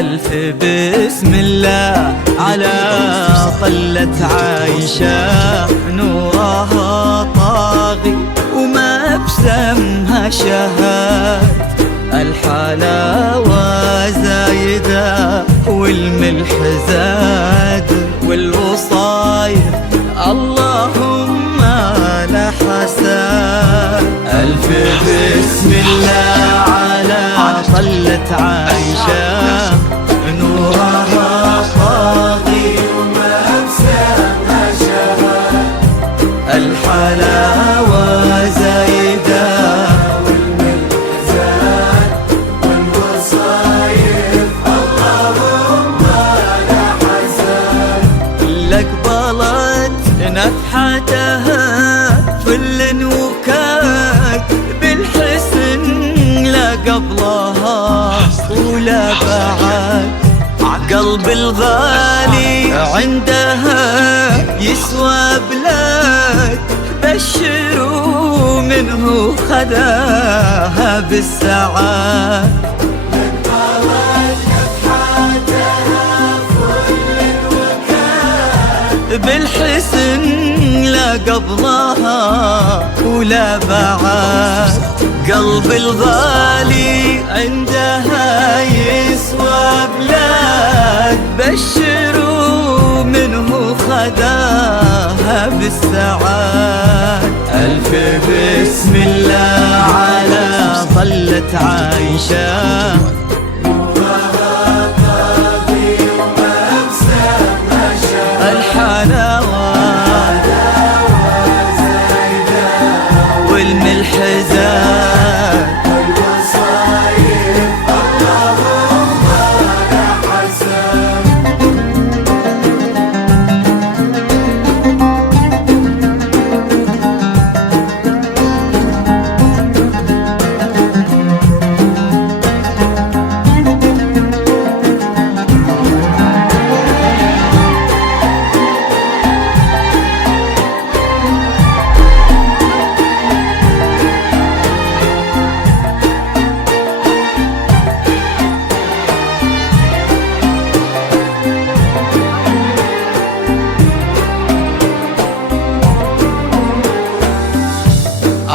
ألف بسم الله على طلة عايشة، نورها طاغي وما بسمها شهاد، الحلاوة زايدة والملح زاد والوصايا اللهم لا حساد. ألف بسم الله على طلة عايشة، نورها طاغي وما بسمها شهاد، الحلاوة زايدة والملح زاد والوصايف اللهم لا حساد. لك بلت نفحتها فل وكاد، بالحسن لا قبلها ولا بعد، قلب الغالي عندها يسوى بلاد، بشروا منه خذاها بالسعاد. بالحسن لا قبلها ولا بعد، قلب الغالي عندها يسوى بلاد، بشروا منه خذاها بالسعاد. ألف بسم الله على طلة عايشة، الحلاوة والملح زاد والوصايف اللهم لا حساد.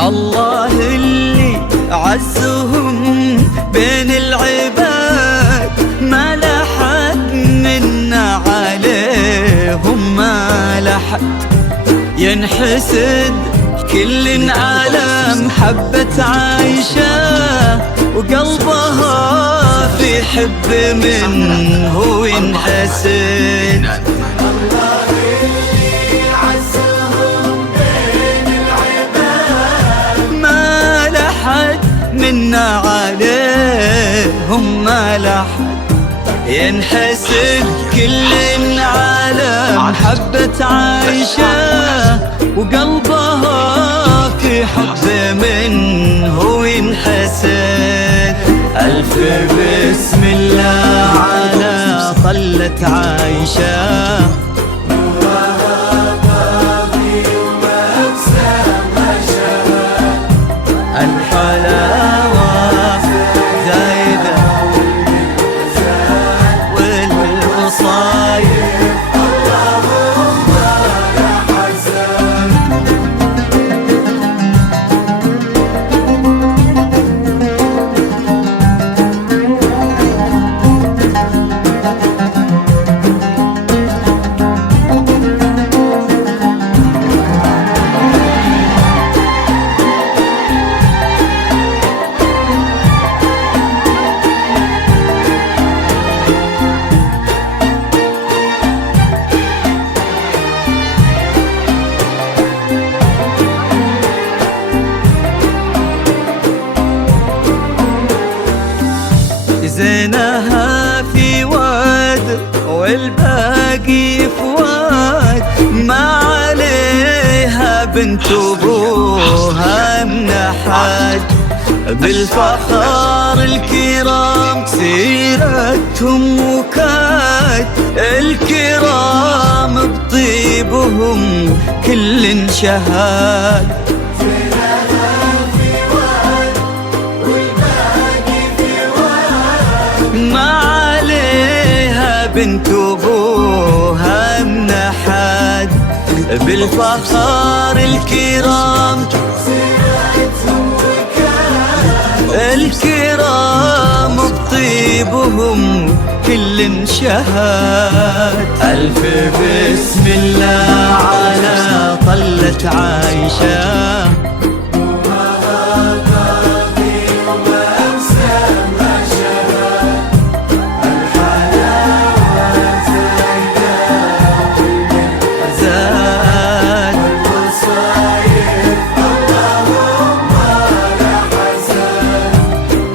الله اللي عزهم بين العباد، ما لحد منا عليهم ما لحد، ينحسد كل على محبة عايشة، وقلبها في حب منه ينحسد. الله اللي عزهم بين العباد ما لحد منا عليهم، ما لحد ينحسد، كل على محبة عايشة وقلبها في حب منه ينحسد. ألف بسم الله على طلة عايشة، الحلاوة زايدة والوصايف اللهم يا حسن. زينها في واد والباقي في واد، ما عليها بنت ابوها من احد. بالفخار الكرام سيرتهم وكاد، الكرام بطيبهم كل شهاد. ما عليها بنت ابوها من احد. بالفخار الكرام الكرام بطيبهم كل شهاد. ألف بسم الله على طلة عايشة،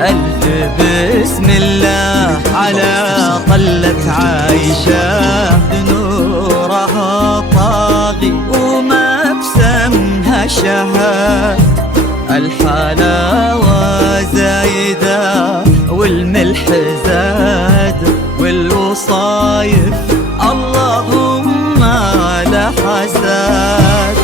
ألف بسم الله على طلة عايشة، نورها طاغي وما بسمها شهاد. الحلاوة زايدة والملح زاد والوصايف اللهم لا حسد.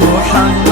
محمد